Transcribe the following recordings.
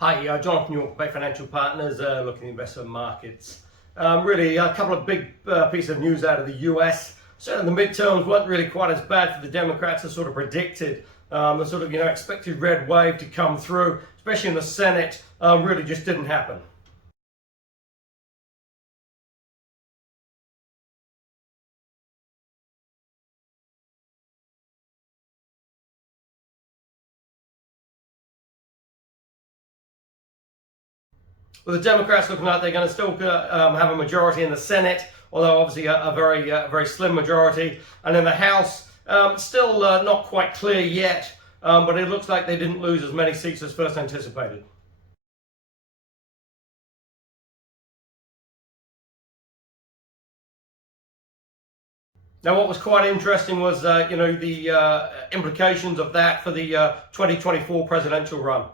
Hi, Jonathan York, Bay Financial Partners, looking at investment markets. Really, a couple of big pieces of news out of the US. Certainly, the midterms weren't really quite as bad for the Democrats as sort of predicted. The sort of expected red wave to come through, especially in the Senate, really just didn't happen. Well, the Democrats looking like they're going to still have a majority in the Senate, although obviously a very slim majority. And in the House, still not quite clear yet, but it looks like they didn't lose as many seats as first anticipated. Now, what was quite interesting was, the implications of that for the 2024 presidential run.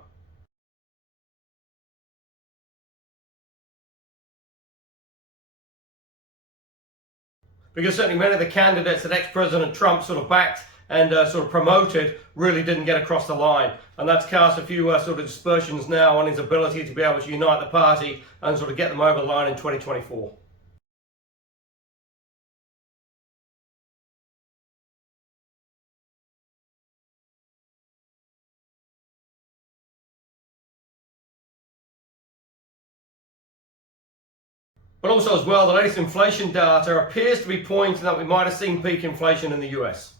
Because certainly many of the candidates that ex-President Trump sort of backed and sort of promoted really didn't get across the line. And that's cast a few sort of dispersions now on his ability to be able to unite the party and sort of get them over the line in 2024. But also as well, the latest inflation data appears to be pointing that we might have seen peak inflation in the US.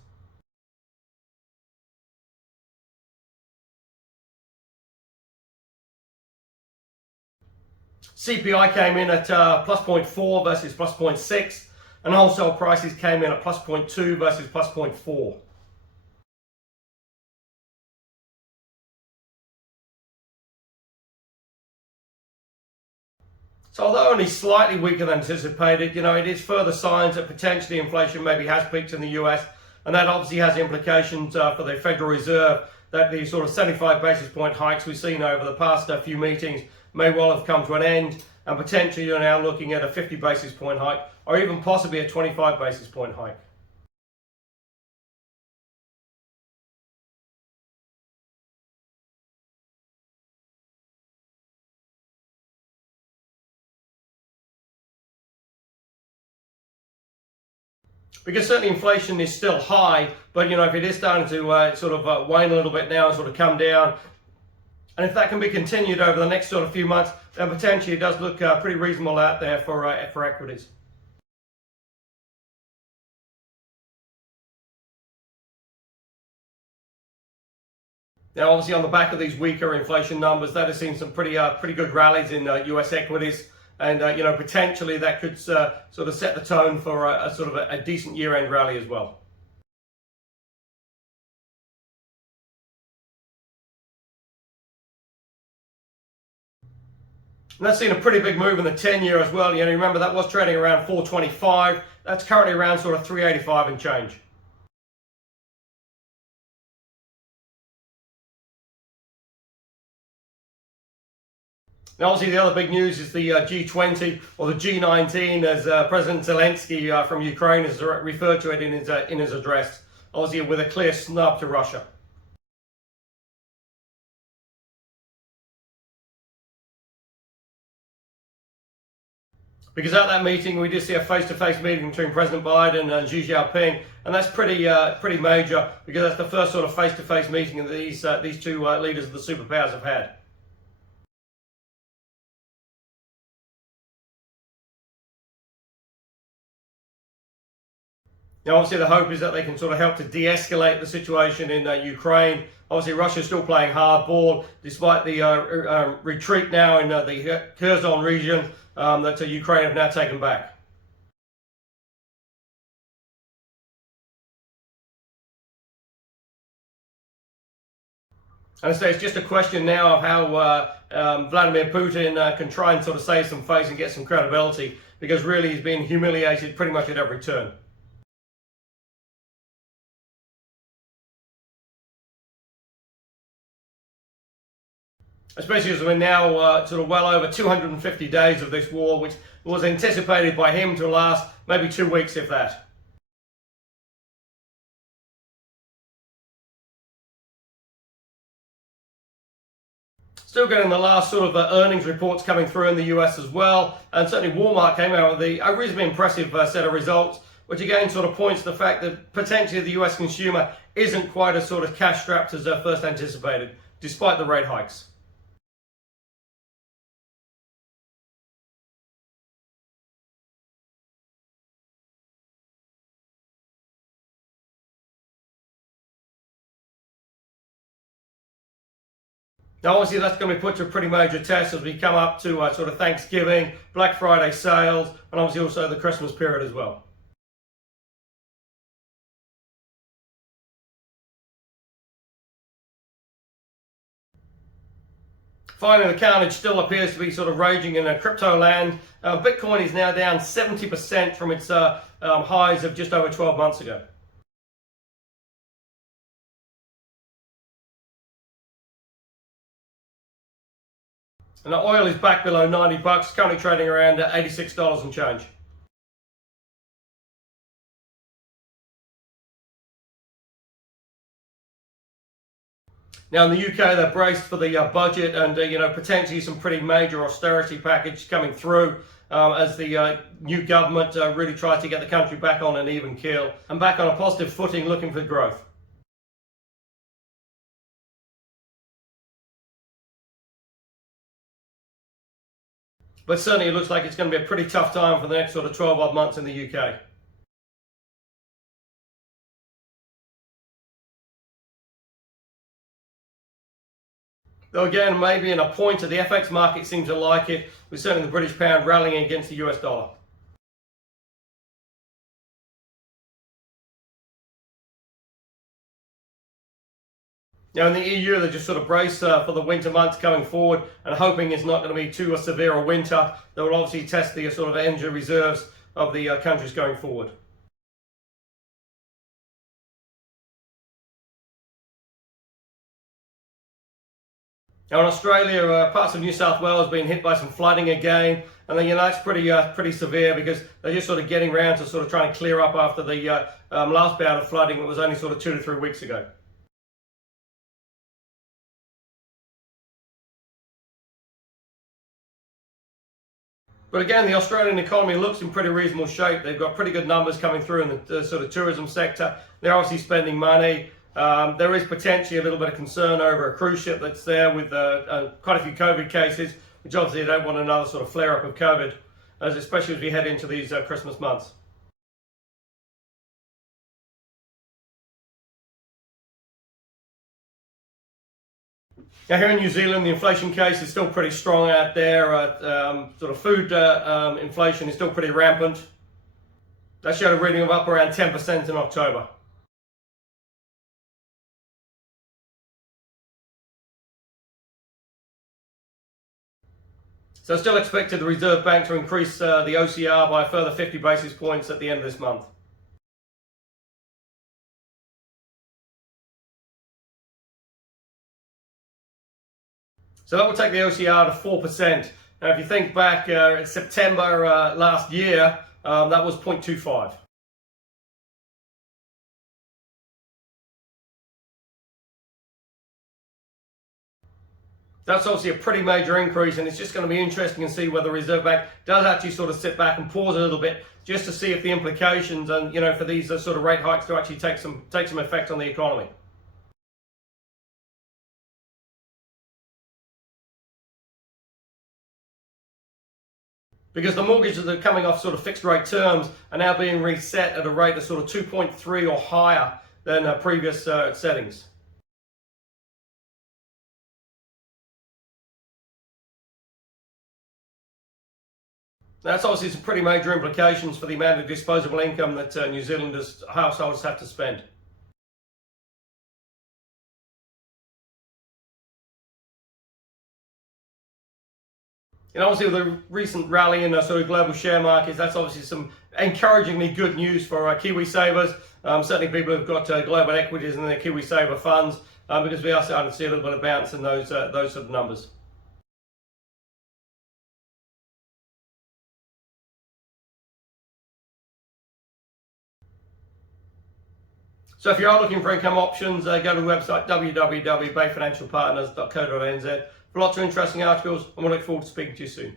CPI came in at plus 0.4 versus plus 0.6, and wholesale prices came in at plus 0.2 versus plus 0.4. So although only slightly weaker than anticipated, it is further signs that potentially inflation maybe has peaked in the US, and that obviously has implications for the Federal Reserve, that the sort of 75 basis point hikes we've seen over the past few meetings may well have come to an end, and potentially you're now looking at a 50 basis point hike, or even possibly a 25 basis point hike. Because certainly inflation is still high, but if it is starting to sort of wane a little bit now and sort of come down, and if that can be continued over the next sort of few months, then potentially it does look pretty reasonable out there for equities. Now, obviously, on the back of these weaker inflation numbers, that has seen some pretty good rallies in U.S. equities, and potentially that could sort of set the tone for a sort of a decent year-end rally as well. And that's seen a pretty big move in the 10-year as well. Remember that was trading around 425. That's currently around sort of 385 and change. Now, obviously, the other big news is the G20 or the G19, as President Zelensky from Ukraine has referred to it in his address. Obviously, with a clear snub to Russia. Because at that meeting, we did see a face-to-face meeting between President Biden and Xi Jinping, and that's pretty major because that's the first sort of face-to-face meeting that these two leaders of the superpowers have had. Now, obviously, the hope is that they can sort of help to de-escalate the situation in Ukraine. Obviously, Russia's still playing hardball, despite the retreat now in the Kherson region that Ukraine have now taken back. And so it's just a question now of how Vladimir Putin can try and sort of save some face and get some credibility, because really he's been humiliated pretty much at every turn. Especially as we're now sort of well over 250 days of this war, which was anticipated by him to last maybe 2 weeks, if that. Still getting the last sort of earnings reports coming through in the US as well, and certainly Walmart came out with a reasonably impressive set of results, which again sort of points to the fact that potentially the US consumer isn't quite as sort of cash strapped as first anticipated, despite the rate hikes. Now, obviously, that's going to be put to a pretty major test as we come up to sort of Thanksgiving, Black Friday sales, and obviously also the Christmas period as well. Finally, the carnage still appears to be sort of raging in crypto land. Bitcoin is now down 70% from its highs of just over 12 months ago. And the oil is back below 90 bucks, currently trading around $86 and change. Now in the UK, they're braced for the budget and potentially some pretty major austerity package coming through as the new government really tries to get the country back on an even keel and back on a positive footing, looking for growth. But certainly it looks like it's going to be a pretty tough time for the next sort of 12 odd months in the UK. Though again, maybe in a pointer, the FX market seems to like it, with certainly the British pound rallying against the US dollar. Now in the EU, they're just sort of brace for the winter months coming forward and hoping it's not going to be too severe a winter that will obviously test the sort of energy reserves of the countries going forward. Now in Australia, parts of New South Wales being hit by some flooding again, and then that's pretty severe because they're just sort of getting around to sort of trying to clear up after the last bout of flooding that was only sort of 2 to 3 weeks ago. But again, the Australian economy looks in pretty reasonable shape. They've got pretty good numbers coming through in the sort of tourism sector. They're obviously spending money. There is potentially a little bit of concern over a cruise ship that's there with quite a few COVID cases, which obviously they don't want another sort of flare-up of COVID, especially as we head into these Christmas months. Now here in New Zealand, the inflation case is still pretty strong out there. Sort of food inflation is still pretty rampant. That showed a reading of up around 10% in October. So still expected the Reserve Bank to increase the OCR by a further 50 basis points at the end of this month. So that will take the OCR to 4%. Now, if you think back in September last year, that was 0.25. That's obviously a pretty major increase, and it's just going to be interesting to see whether the Reserve Bank does actually sort of sit back and pause a little bit, just to see if the implications and for these sort of rate hikes to actually take some effect on the economy. Because the mortgages that are coming off sort of fixed rate terms are now being reset at a rate of sort of 2.3 or higher than previous settings. That's obviously some pretty major implications for the amount of disposable income that New Zealanders households have to spend. Obviously with the recent rally in sort of global share markets, that's obviously some encouragingly good news for Kiwi savers. Certainly people who've got global equities in their Kiwi saver funds, because we are starting to see a little bit of bounce in those sort of numbers. So if you are looking for income options, go to the website www.bayfinancialpartners.co.nz for lots of interesting articles, and we look forward to speaking to you soon.